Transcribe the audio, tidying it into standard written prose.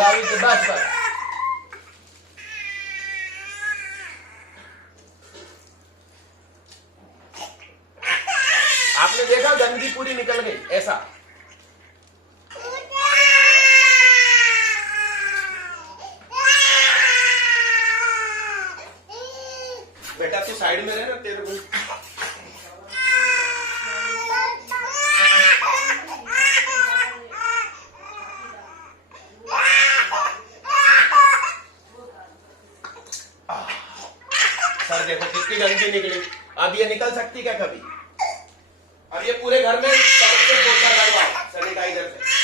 दबावी तो बस बस। आपने देखा गंदगी पूरी निकल गई ऐसा। बेटा तू साइड में रहे ना, तेरे को सर देखो कितनी गंदगी निकली। अब ये निकल सकती क्या कभी? अब ये पूरे घर में सर से पोछा लगवाओ सैनिटाइजर से।